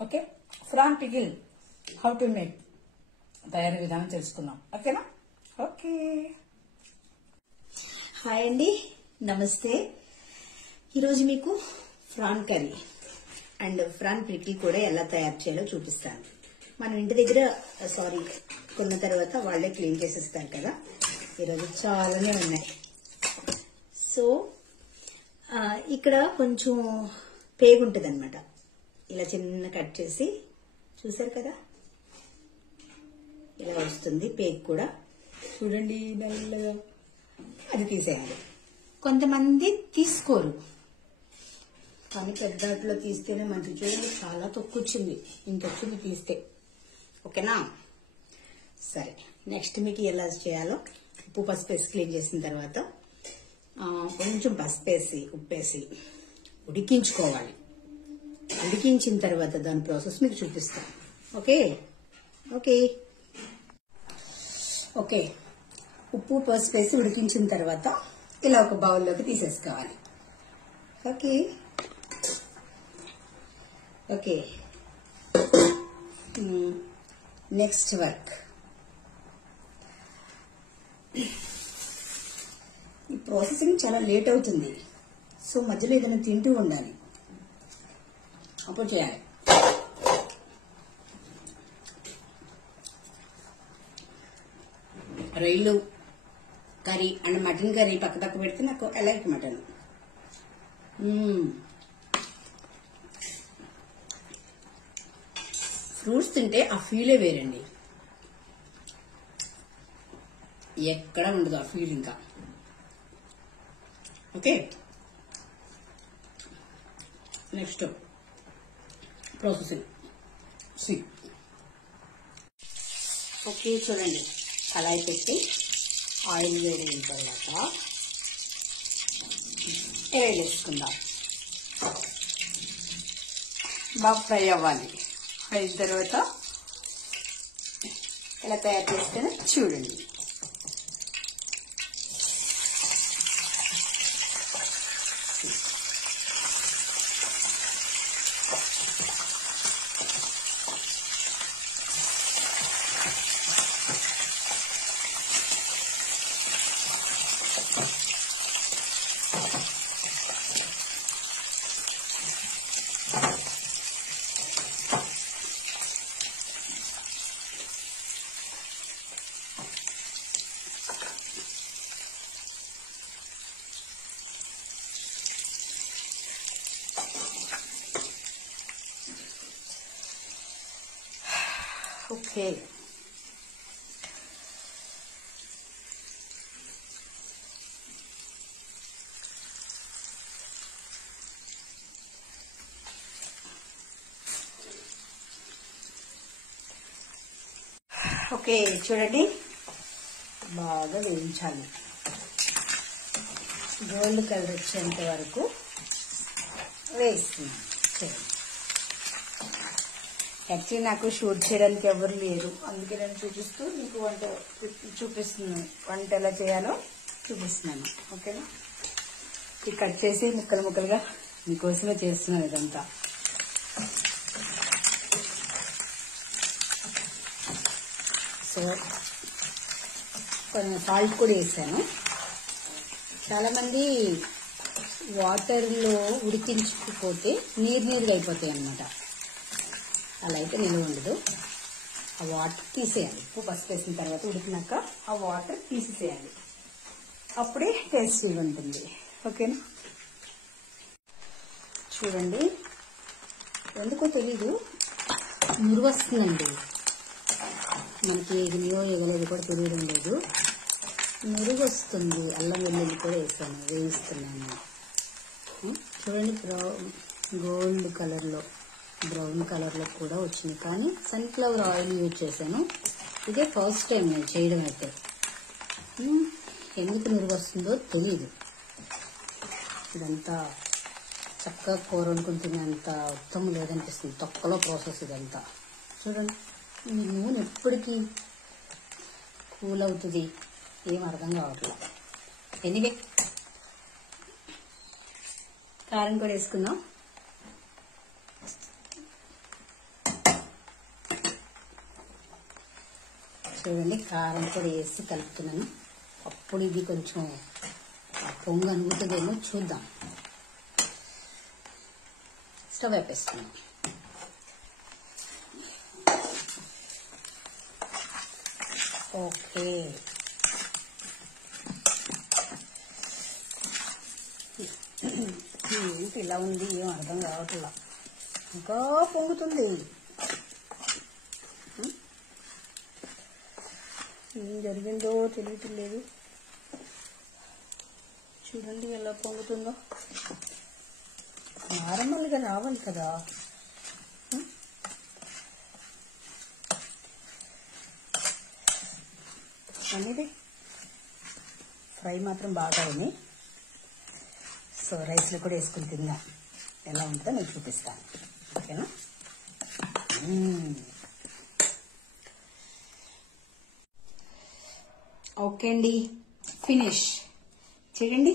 Okay, prawn pickle how to make తయారీ విధానం తెలుసుకుందాం. ఓకేనా? ఓకే, హాయ్ అండి, నమస్తే. ఈరోజు మీకు prawn curry and prawn pickle కూడా ఎలా తయారు చేయాలో చూపిస్తాను. మనం ఇంటి దగ్గర కొన్న తర్వాత వాళ్ళే క్లీన్ చేసేస్తారు కదా. ఈరోజు చాలానే ఉన్నాయి. సో ఇక్కడ కొంచెం పేగు ఉంటుంది అనమాట. ఇలా చిన్న కట్ చేసి చూసారు కదా, ఇలా వస్తుంది పేగు కూడా. చూడండి నల్లగా, అది తీసేయాలి. కొంతమంది తీసుకోరు, కానీ పెద్దట్లో తీస్తేనే మంచిది. చూడండి చాలా తక్కువ వచ్చింది, ఇంత వచ్చింది తీస్తే. ఓకేనా? సరే, నెక్స్ట్ మీకు ఎలా చేయాలో ఉప్పు పసుపు వేసి క్లీన్ చేసిన తర్వాత కొంచెం పసుపు వేసి ఉప్పేసి ఉడికించుకోవాలి. ఉడికించిన తర్వాత దాని ప్రాసెస్ మీకు చూపిస్తాను. ఓకే ఓకే ఓకే ఉప్పు పసుపు వేసి ఉడికించిన తర్వాత ఇలా ఒక బౌల్లోకి తీసేసుకోవాలి. Okay okay next work. ఈ ప్రాసెసింగ్ చాలా లేట్ అవుతుంది. సో మధ్యలో ఏదైనా తింటూ ఉండాలి, అప్పుడు చేయాలి. రొయ్యలు కర్రీ అండ్ మటన్ కర్రీ పక్క పెడితే నాకు లైక్ మటన్. ఫ్రూట్స్ తింటే ఆ ఫీలే వేరండి, ఎక్కడ ఉండదు ఆ ఫీల్. ఇంకా ఓకే, నెక్స్ట్ ప్రాసెసింగ్. ఓకే, చూడండి, కళాయి పెట్టి ఆయిల్ వేడిన తర్వాత ఆయిల్ వేసుకుందాం. బాగా ఫ్రై అవ్వాలి. ఫ్రై అయిన తర్వాత ఎలా తయారు చేస్తేనే చూడండి. ఓకే, ఓకే చూడండి, బాగా వేయించాలి. గోల్డ్ కలర్ వచ్చేంత వరకు వేస్తున్నాను. యాక్చువల్లీ నాకు షూట్ చేయడానికి ఎవరు లేరు, అందుకే నేను చూపిస్తూ మీకు చూపిస్తున్నాను. వంట ఎలా చేయాలో చూపిస్తున్నాను. ఓకేనా? ఇది కట్ చేసి ముక్కలు ముక్కలుగా మీకోసమే చేస్తున్నాను ఇదంతా. సో కొంచెం సాల్ట్ కూడా వేసాను. చాలామంది వాటర్లో ఉడికించకపోతే నీరుగా అయిపోతాయి అన్నమాట. అలా అయితే నిల్వ ఉండదు. ఆ వాటర్ తీసేయాలి. ఉప్పు పసుపు వేసిన తర్వాత ఉడికినాక ఆ వాటర్ తీసేయాలి, అప్పుడే టేస్టీగా ఉంటుంది. ఓకేనా? చూడండి, ఎందుకో తెలీదు నురుగు వస్తుందండి. మనకి ఎగిలియో ఎగలేదు కూడా తెలియడం లేదు, నురుగు వస్తుంది. అల్లం వెల్లుల్లి కూడా వేసాను, వేయిస్తున్నాను. చూడండి, గోల్డ్ కలర్లో బ్రౌన్ కలర్లో కూడా వచ్చింది. కానీ సన్ఫ్లవర్ ఆయిల్ యూజ్ చేశాను. ఇదే ఫస్ట్ టైం నేను చేయడం. అయితే ఎందుకు నురుగు వస్తుందో తెలీదు. ఇదంతా చక్కగా కూర వండుకుని తినేంత ఉత్తమం లేదనిపిస్తుంది. తొక్కలో ప్రాసెస్ ఇదంతా. చూడండి, ఈ నూనె ఎప్పటికీ కూల్ అవుతుంది, ఏం అర్థం కావట్లేదు. ఎనీవే, కారం కూడా వేసుకుందాం. చూడండి కారం కూడా వేసి కలుపుతున్నాను. అప్పుడు ఇది కొంచెం పొంగు అనుగుతుందేమో చూద్దాం. స్టవ్ వేపేస్తున్నాం. ఓకే, ఏంటి ఇలా ఉంది, ఏం అర్థం కావట్లా. ఇంకా పొంగుతుంది. ఏం జరిగిందో తెలియట్లేదు. చూడండి ఎలా పొంగుతుందో. నార్మల్గా రావాలి కదా. అనేది ఫ్రై మాత్రం బాగా ఉంది. సో రైస్లో కూడా వేసుకుని తిందాం. ఎలా ఉంటుందో నేను చూపిస్తాను. ఓకేనా? ఓకే అండి, ఫినిష్. చూడండి,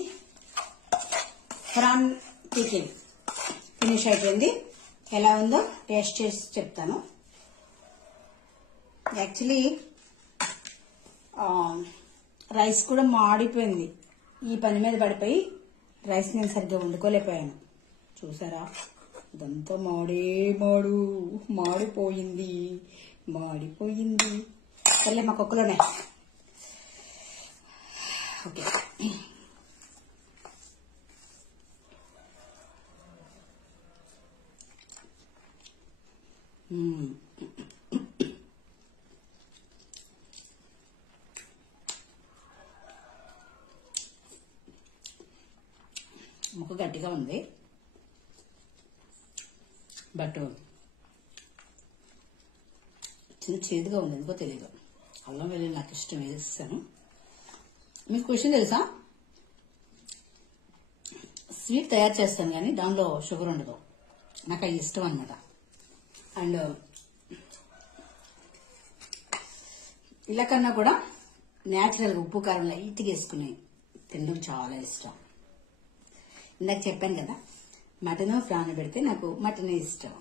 ప్రాన్ చికెన్ ఫినిష్ అయిపోయింది. ఎలా ఉందో టేస్ట్ చేసి చెప్తాను. యాక్చువల్లీ రైస్ కూడా మాడిపోయింది. ఈ పని మీద పడిపోయి రైస్ నేను సరిగ్గా వండుకోలేకపోయాను. చూసారా, ఇదంతా మాడిపోయింది. సర్లే, మా కుక్కలోనే. ఓకే, ముక్క గట్టిగా ఉంది, బట్ చిన్న చేదుగా ఉంది. ఎందుకో తెలియదు. అల్లం వెల్లుల్లి నాకు ఇష్టం, వేస్తాను. మీకు క్వశ్చన్ తెలుసా? స్వీట్ తయారు చేస్తాను కానీ దానిలో షుగర్ ఉండదు. నాకు అది ఇష్టం అనమాట. అండ్ ఇలా కన్నా కూడా న్యాచురల్గా ఉప్పు కారం లైట్గా వేసుకుని తినడం చాలా ఇష్టం. ఇందాక చెప్పాను కదా, మటన్ ప్రాన్ పెడితే నాకు మటన్ ఇష్టం.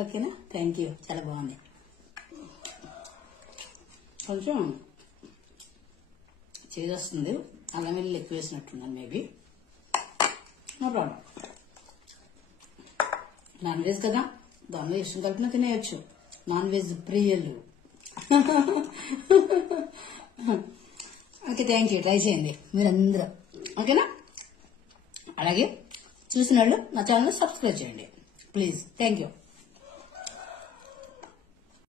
ఓకేనా? Thank you. చాలా బాగుంది. కొంచెం చేదు వస్తుంది, అల్లం వెల్లుల్లి ఎక్కువ వేసినట్టున్నాను maybe. No problem. Non veg కదా, దానిలో ఇష్టం కలిపిన తినేయచ్చు. నాన్ వెజ్ ప్రియులు. Okay, thank you. ట్రై చేయండి మీరందరూ. ఓకేనా? అలాగే చూసిన వాళ్ళు నా ఛానల్ సబ్స్క్రైబ్ చేయండి ప్లీజ్. Thank you.